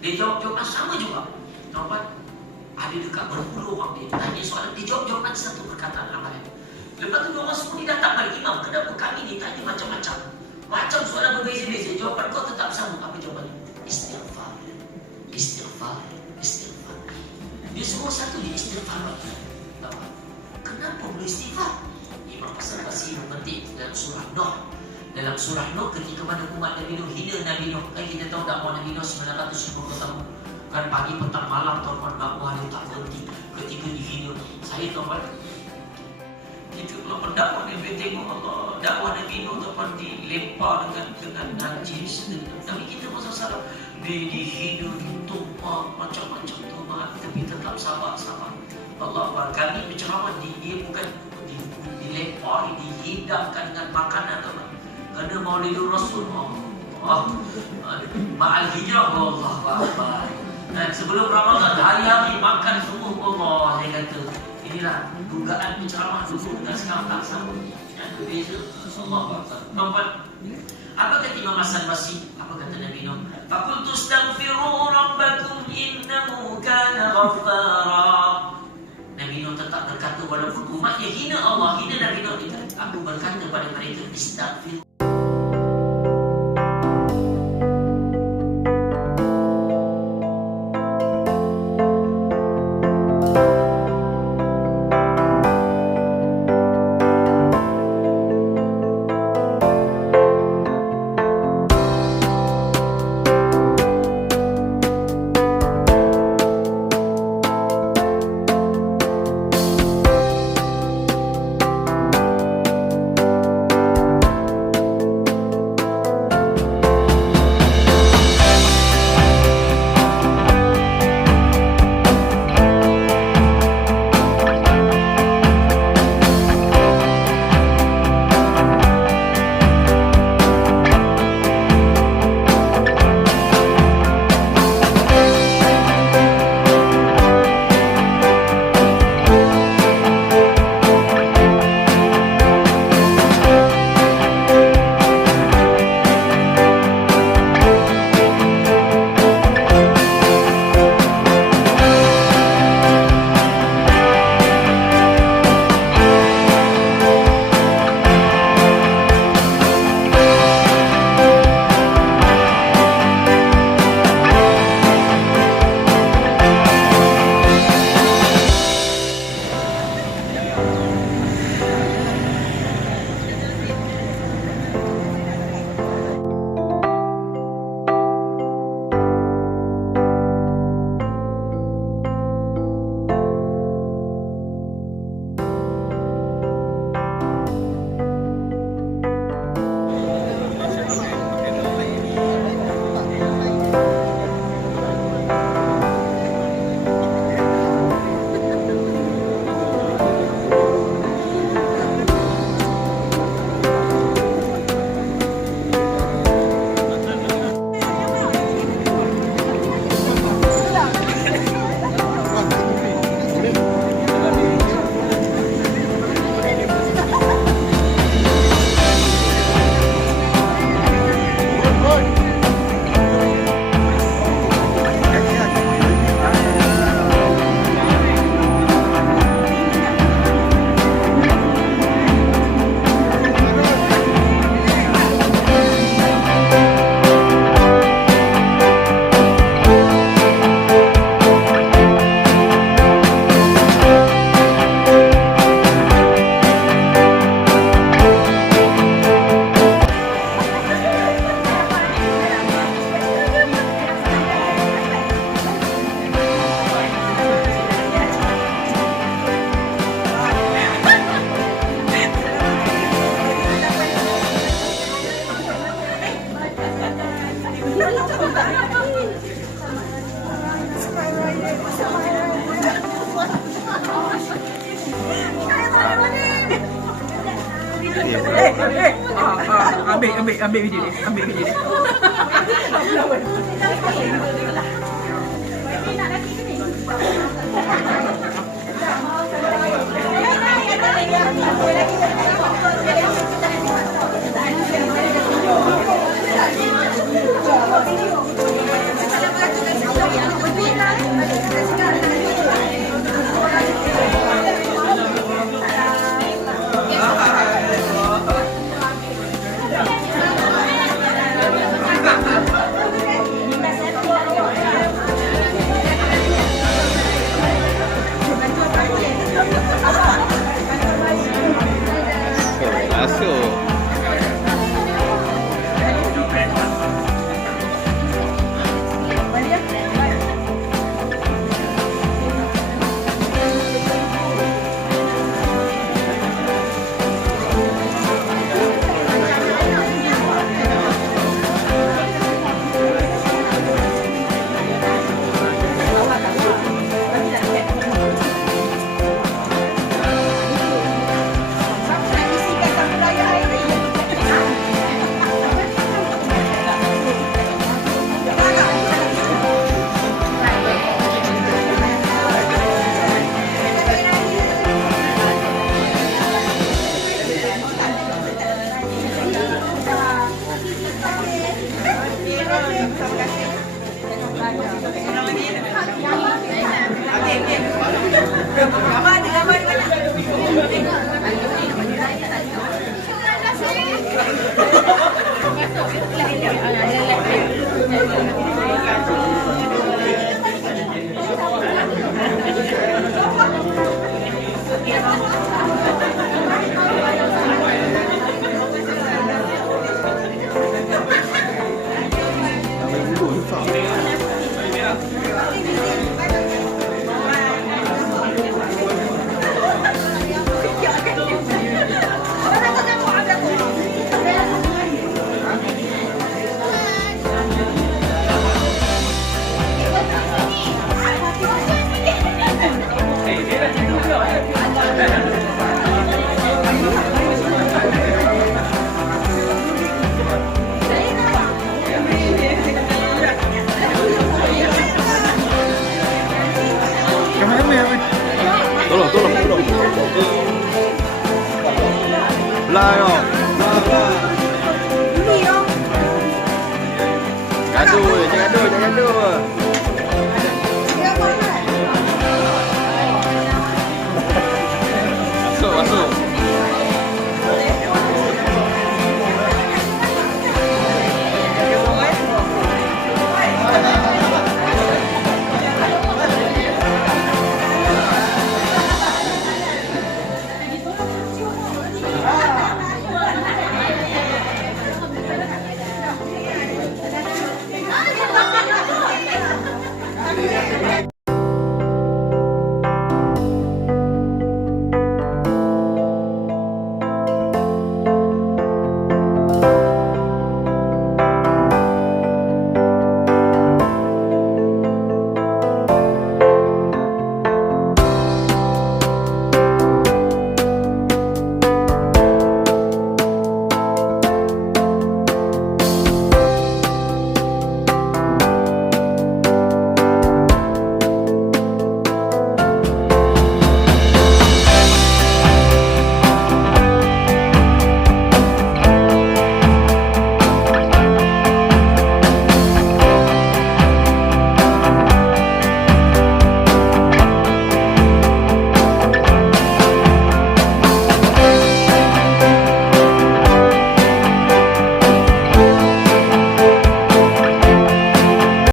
Dia jawab jawapan sama juga. Tuan-tuan, ada dekat berpuluh orang dia tanya soalan, dia jawab jawapan satu perkataan amalan. Lepas tu orang semua ni datang pada imam, kenapa kami ni tanya macam-macam? Macam soalan berbeza-beza, jawapan kau tetap sama. Apa jawapannya? Istighfar. Istighfar. Istighfar. Dia semua satu je, istighfar. Kenapa perlu istighfar? Imam Hasan Basri memetik dalam surah Nuh. Dalam surah Nuh, ketika mana umat Nabi Nuh hina Nabi Nuh, kan kita tahu dakwah Nabi Nuh 950 tahun. Kan pagi petang malam tuan-tuan dakwah dia tak berhenti. Ketika dihina, saya tuan-tuan, kita kalau berdakwah Nabi tengok Allah, dakwah Nabi Nuh tuan-tuan dilempar dengan najis. Tapi kita pasal salah, dihina, ditumpah macam-macam tuan, tapi tetap sabar. Allah Akbar. Kami berceramah, dia bukan dilempar, dihidangkan dengan makanan tuan. Kerana Maulidur Rasul, ma'al hijrah, Allah Akbar. Dan sebelum Ramadan, hari-hari makan semua, Allah, saya kata. Inilah dugaan penceramah dulu dan sekarang tak sama. Yang berbeza, Allah Akbar. Tuan-tuan, apa kata Imam Hasan Basri? Apa kata Nabi Nuh? Faqultu astaghfiru rabbakum innahu kana ghaffara. Nabi Nuh tetap berkata, walaupun umatnya hina Allah, hina Nabi Nuh, aku berkata pada mereka, istaghfir. Ambil video dia. Ambil. ya.